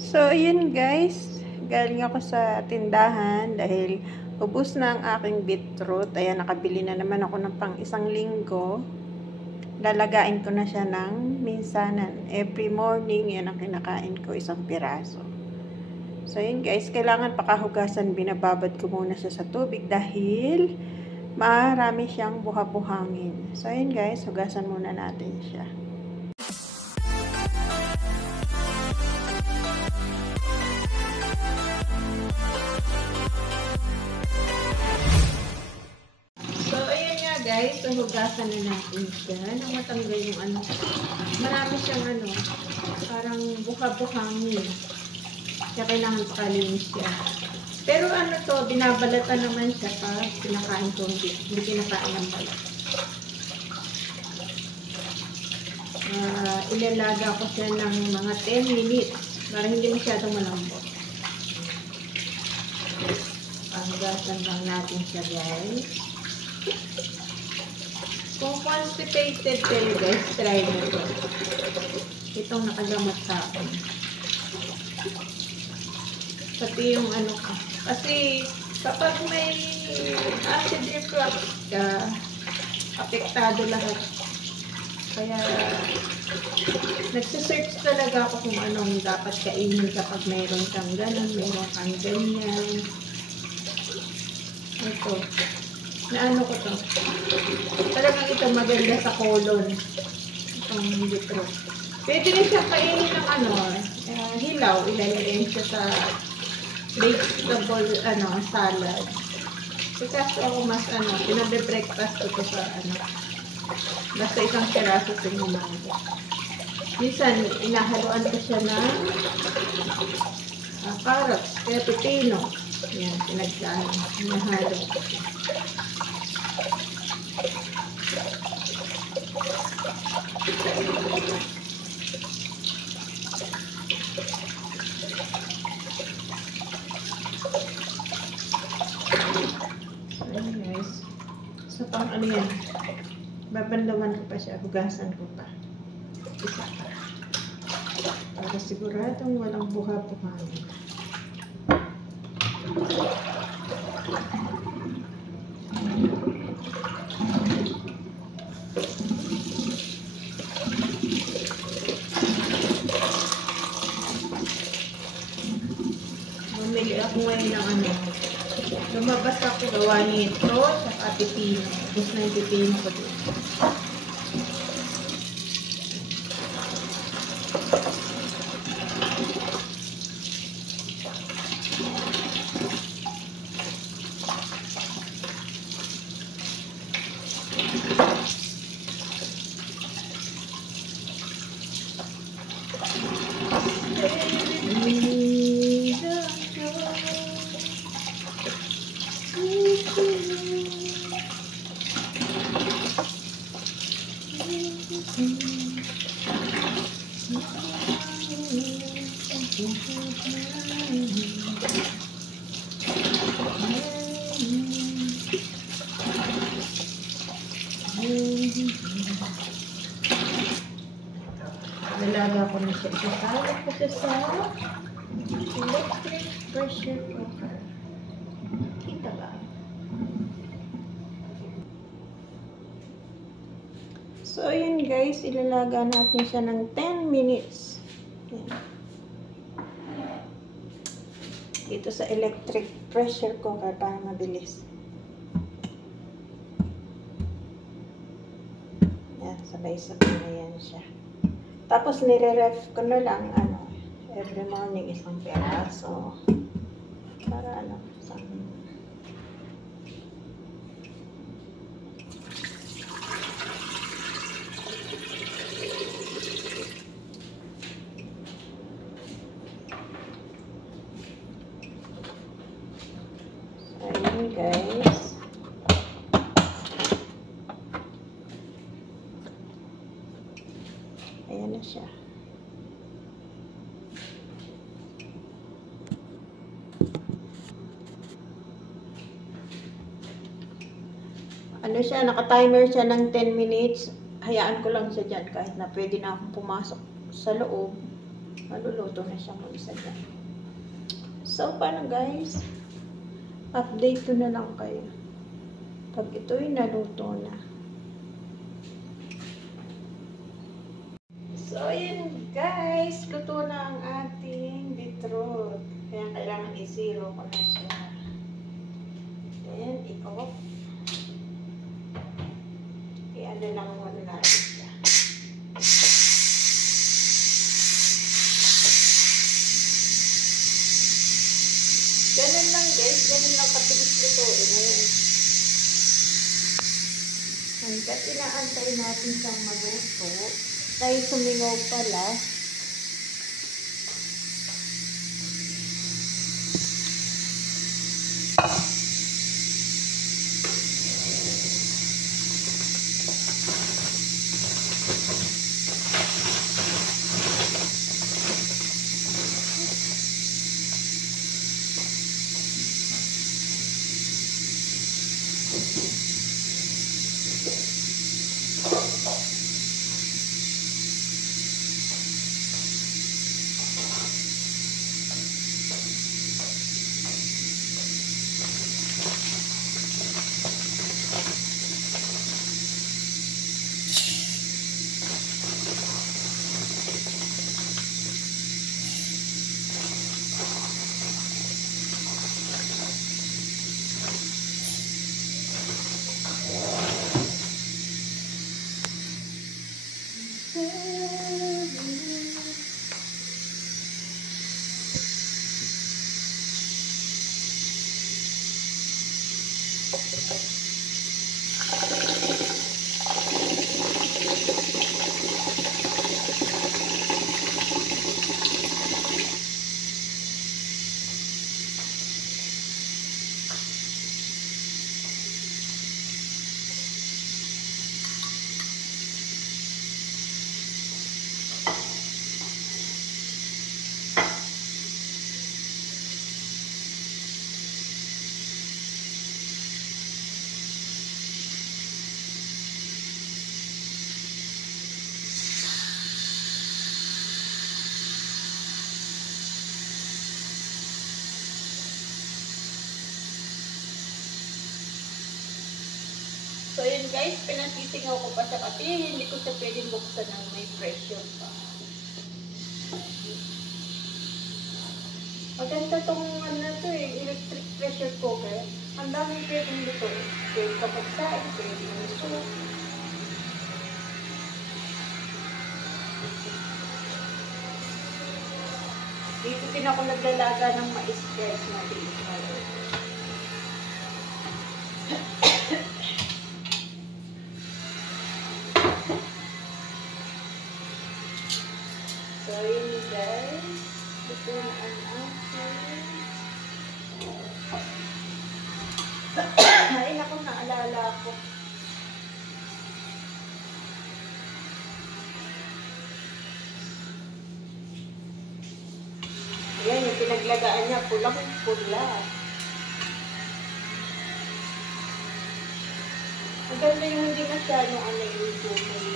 So, yun guys. Galing ako sa tindahan dahil ubos na ang aking beetroot. Ayan, nakabili na naman ako ng pang isang linggo. Lalagain ko na siya ng minsanan. Every morning, yan ang kinakain ko, isang piraso. So, yun guys. Kailangan pakahugasan, binababad ko muna siya sa tubig dahil marami siyang buha-buhangin. So, yun guys. Hugasan muna natin siya. Guys, so hugasan na natin siya. Nang matanggal yung ano. Marami siyang ano, parang buka-buhangin. Kaya kailangan pakalinis siya. Pero ano to, binabalatan naman siya pag pinakain ko, hindi pinakain ng balat. Ilalaga ko siya ng mga 10 minutes para hindi masyadong malambot. Hugasan lang natin siya guys. Kung constipated kayo guys, try na ito. Itong nakagamot sa akin. Pati yung ano ko. Kasi kapag may acid reflux ka, apektado lahat. Kaya nagsisearch talaga ako kung anong dapat kainin kapag mayroon kang ganun, mayroon kang ganyan. Ito. Naano ko to. Talagang ito maganda sa colon. Itong beetroot. Pwede rin siya kainin ng ano, hilaw. Ilalagay siya sa vegetable salad. Kasi ako mas pinabe-breakfast ko sa basta isang piraso sa umaga. Minsan, inahaluan ko siya ng carrots, kaya pipino. Yan, inahalo. Ayan guys. So pang ano yan, babandaman ko pa siya, hugasan ko pa. Isa pa. Para siguradong walang buha-buhangin. Bumili ako ngayon ng lumabas ako gawa nito sa pipino. Gusto na yung pipino ko dito. Nalaga ko na siya. Isasala ko siya sa electric pressure cooker. Kita ba? So, yun guys. Ilalaga natin siya ng 10 minutes. Yan. Dito sa electric pressure cooker para mabilis. Yan. Sabay-sabay na yan siya. Tapos, nire-ref ko na lang, every morning isang piraso. Para ayun guys. Ayan na siya. Naka-timer siya ng 10 minutes. Hayaan ko lang siya dyan kahit na pwede na akong pumasok sa loob. Maluluto na siya mag-isa dyan. So, paano guys? Update ko na lang kayo pag ito'y naluto na. So, yun guys. Luto na ang ating beetroot. Kaya kailangan i-zero ko na siya. Then, i-off. I-ano lang muna natin siya. Ganun lang guys. Ganun lang kabilis lutuin. Ngayon. Hanggat inaantay natin siyang maluto. Tayo sumingaw pala. So, yun guys, pinatitingaw ko pa siya kasi hindi ko siya pwedeng buksan ng may pressure pa. Maganda tong ano na to electric pressure cooker. Ang daming pwedeng luto eh. Pwedeng kapagsain, pwedeng soup. Dito din ako naglalaga ng mais guys na dito. So, yun guys. Ito na ang ating. Ay, naku, naalala ko. Ayan, yung pinaglagaan niya, pulang-pula. Maganda yung hindi masyadong ano yung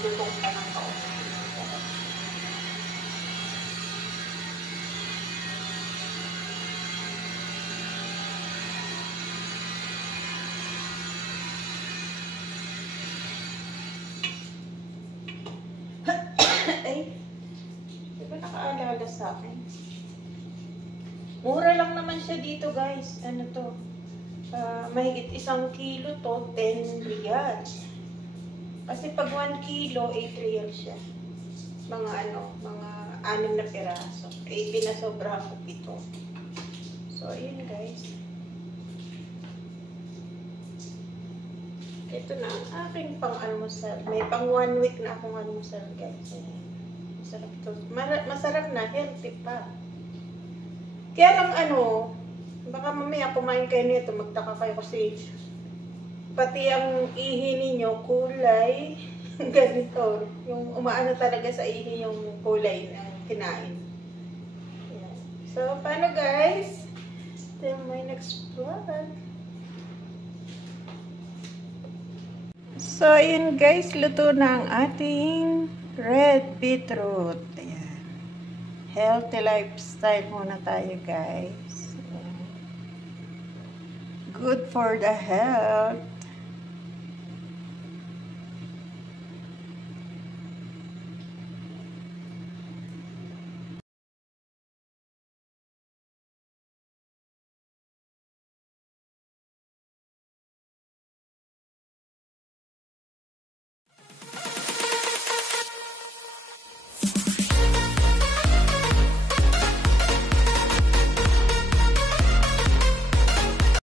lutong pa ng kaunti. Ay, di ba nakaalala sa akin? Mura lang naman siya dito guys. Ano to? Mahigit 1 kilo to, 10 riyals. Kasi pag 1 kilo, 8 riyals siya. Mga ano, mga 6 na piraso. Eh, pinasobrahan ko 7. So, ayun guys. Ito na ang aking pang-almusal. May pang 1 week na akong almusal guys. Masarap to. Masarap na, healthy pa. Kaya lang ano, baka mamaya kumain kayo nito, magtaka kayo kasi pati ang ihi ninyo kulay ganito. Yung umaano talaga sa ihi yung kulay na kinain. Ayan. So, paano guys? Ito yung my next vlog. So, yun guys, luto na ang ating red beetroot. Ayan. Healthy lifestyle muna tayo, guys. Good for the health.